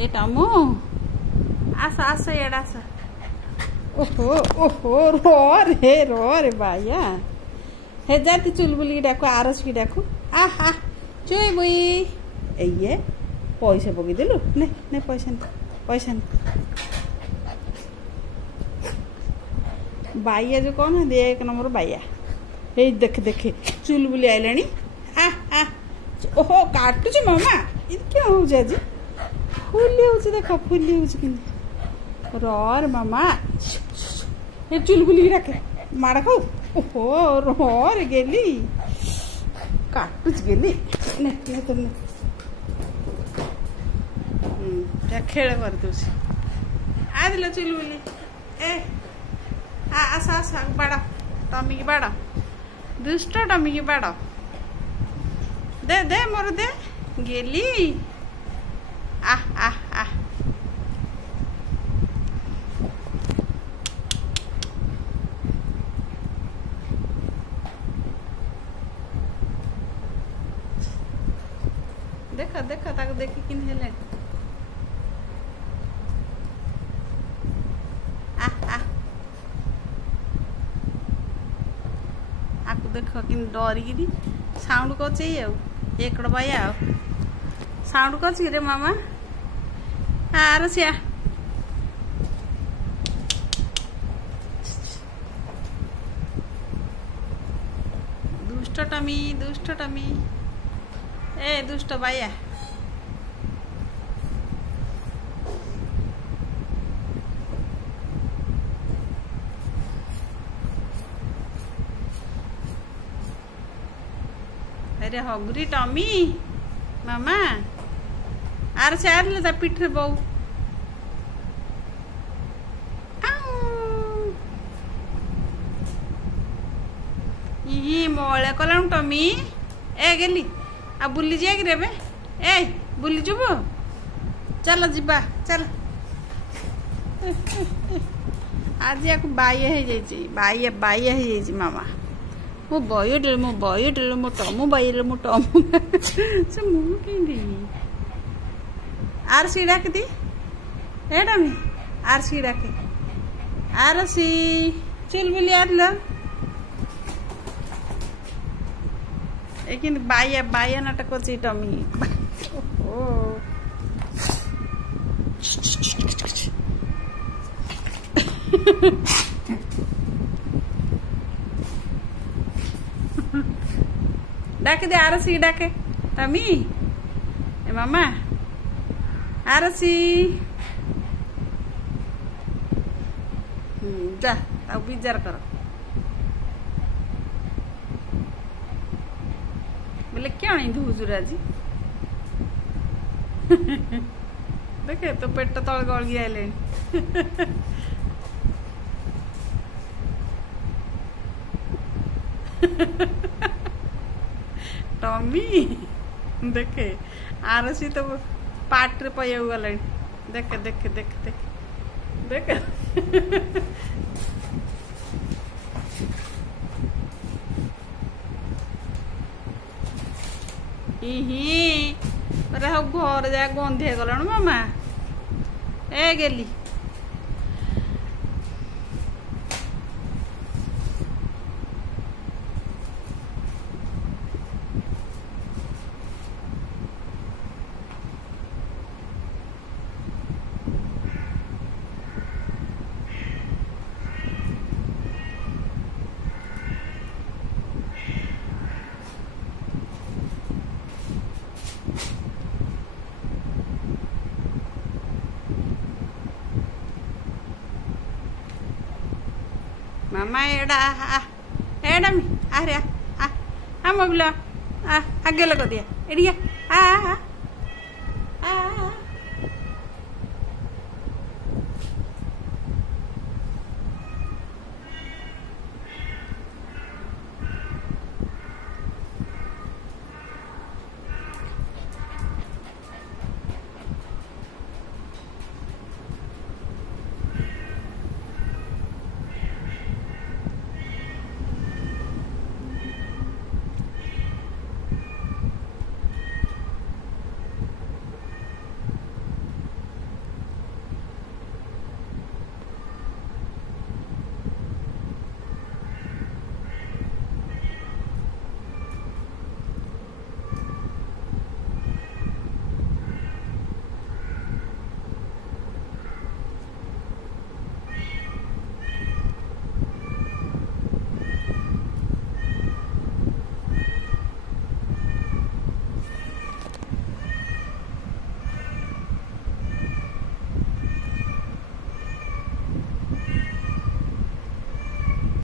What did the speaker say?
ए टमु आस आस add आस ओहो ओहो रो रे बाया हे जाती चुलबुली डाकू आरस की डाकू आहा चुई बुई ए पैसा पकईदेलु ने पैसा बाइया जो कौन दे एक नंबर बाइया हे देख देखे चुलबुली आइलानी आ ओहो काटुच मामा क्या हो आज फुली हो देख फुली हो रर मामा हे चुलबुली रखे माड़ खाऊ ओहो रर गेली काटुच गेली ने तुम खेल कर दूसरी आ दिल चुलबुली ए आस आस बाड़ टमी की बाड़ दुष्ट टमी की बाड़ दे दे मोर दे गेली आ आ आ देख देख ताक देखी कि हेले आकु देख कि डरिकी साउंड कर एक बाया साउंड कर रे मामा आर सिया दुष्ट टमी ए दुष्ट बाया अरे हगुरी टमी मामा आर से आर ता पीठ रे बऊ ई मोले कलम टमी ए गेली आ बुली जाए कि रे ए बुली जुबो चल जीवा चल आज या बाइया हो जाइए बाइया हो जाइए मामा मो बयटे मो टमु बाइले मो टमु से मुँह कहीं आर सी डाक दी ए tummy R C Dake R C Chulbuli are लो लेकिन बाइया नाटक अच्छी टमी डाके दे आरसी डाके टमी ए मामा आरसी जा ताऊ बिजार कर बोले क्या हुजूर आज देखे तो पेट तल गल गए टमी देखे आरसी तो पाट्रे पया गला देख देख देख देख देख इही घर जा गंधे गलन मामा ए गेली मामा एड़ा एड़ा मी अरे आ मोबिल आगे लगा दिया एड़िया आ